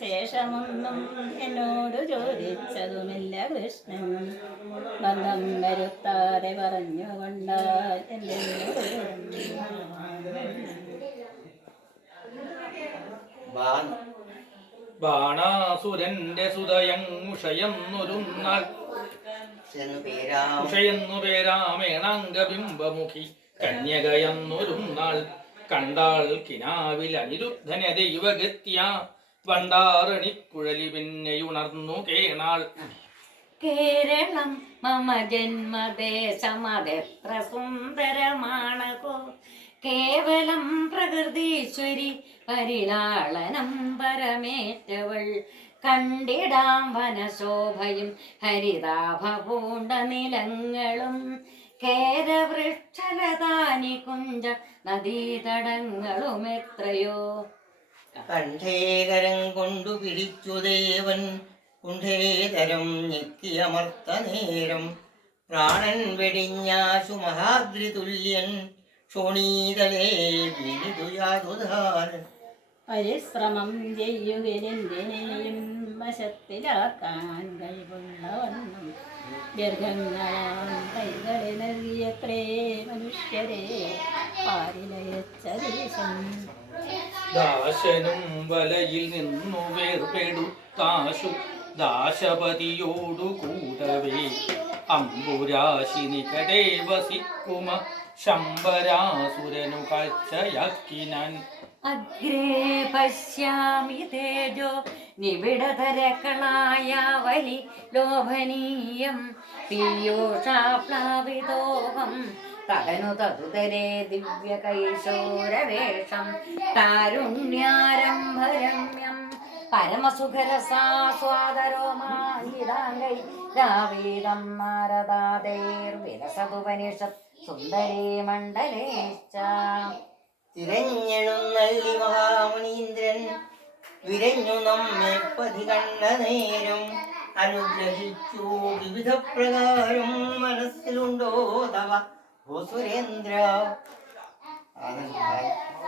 ശേഷമൊന്നും എന്നോട് ചോദിച്ചതുമില്ല കൃഷ്ണൻ. ബന്ധം വരുത്താതെ പറഞ്ഞുകൊണ്ടാൽ എന്റെ ബാണ്. ബാണാസുരന്റെ സുതയങ്ങുഷയെന്നൊരു നാൾ ചെന്നു പേരാം. ഉഷയെന്നു പേരാമേണാംഗബിംബമുഖി. കന്യകയെന്നൊരു കണ്ടാൾ കിനാവിൽ അനിരുദ്ധനെ ദൈവഗത്യ. വണ്ടാറണിക്കുഴലി പിന്നെയുണർന്നു കേണാൾ കേരളം മമ ജന്മദേശമതെത്ര സുന്ദരമാണകോ കേവലം പ്രകൃതീശ്വരി പരിലാളനം പരമേറ്റവൾ കണ്ടിടാം വനശോഭയും ഹരിതാഭപൂണ്ട നിലങ്ങളും കേരവൃക്ഷലതാനി കുഞ്ച നദീതടങ്ങളും എത്രയോ കണ്ഠേകരം കൊണ്ടു പിടിച്ചു ദേവൻ. കുണ്ഠേതരം ഞെക്കിയമർത്ത നേരം. പ്രാണൻ വെടിഞ്ഞാശു മഹാദ്രി തുല്യൻ. ക്ഷോണീതലേ പരിശ്രമം ചെയ്യുകനെന്തിനേയും വശത്തിലാക്കാൻ കഴിവുള്ളവണ്ണം. ദീർഘങ്ങളാം കൈകളെ നൽകിയത്രേ മനുഷ്യരെ പാരിലയച്ച ദേശം ദാശനും വലയിൽ നിന്നു വേർപെടുത്താശു. ദാശപതിയോടു കൂടവേ. അമ്പുരാശി നികടേ വസിക്കുമ. ശംബരാസുരനു കാഴ്ചയാക്കിനാൻ അഗ്രേ പശ്യാമി തേജോ നിബിഡതരകളായ വലി ലോഭനീയം പീയൂഷാപ്ലാവിതോഹം തടനു തതുതരേ ദിവ്യകൈശോരവേഷം താരുണ്യാരംഭരമ്യം പരമസുഖരസാസ്വാദരോമാങ്കിതാംഗൈ രാവീതം നാരദാദൈർവിരസതുപനിഷത് സുന്ദരേ മണ്ഡലേശ്ച തിരഞ്ഞെഴുന്നള്ളി മഹാമുനീന്ദ്രൻ വിരഞ്ഞു നമ്മെ പതി കണ്ട നേരം അനുഗ്രഹിച്ചു. വിവിധ പ്രകാരം മനസ്സിലുണ്ടോ തവ? ഓ സുരേന്ദ്ര. ആനന്ദായി ആ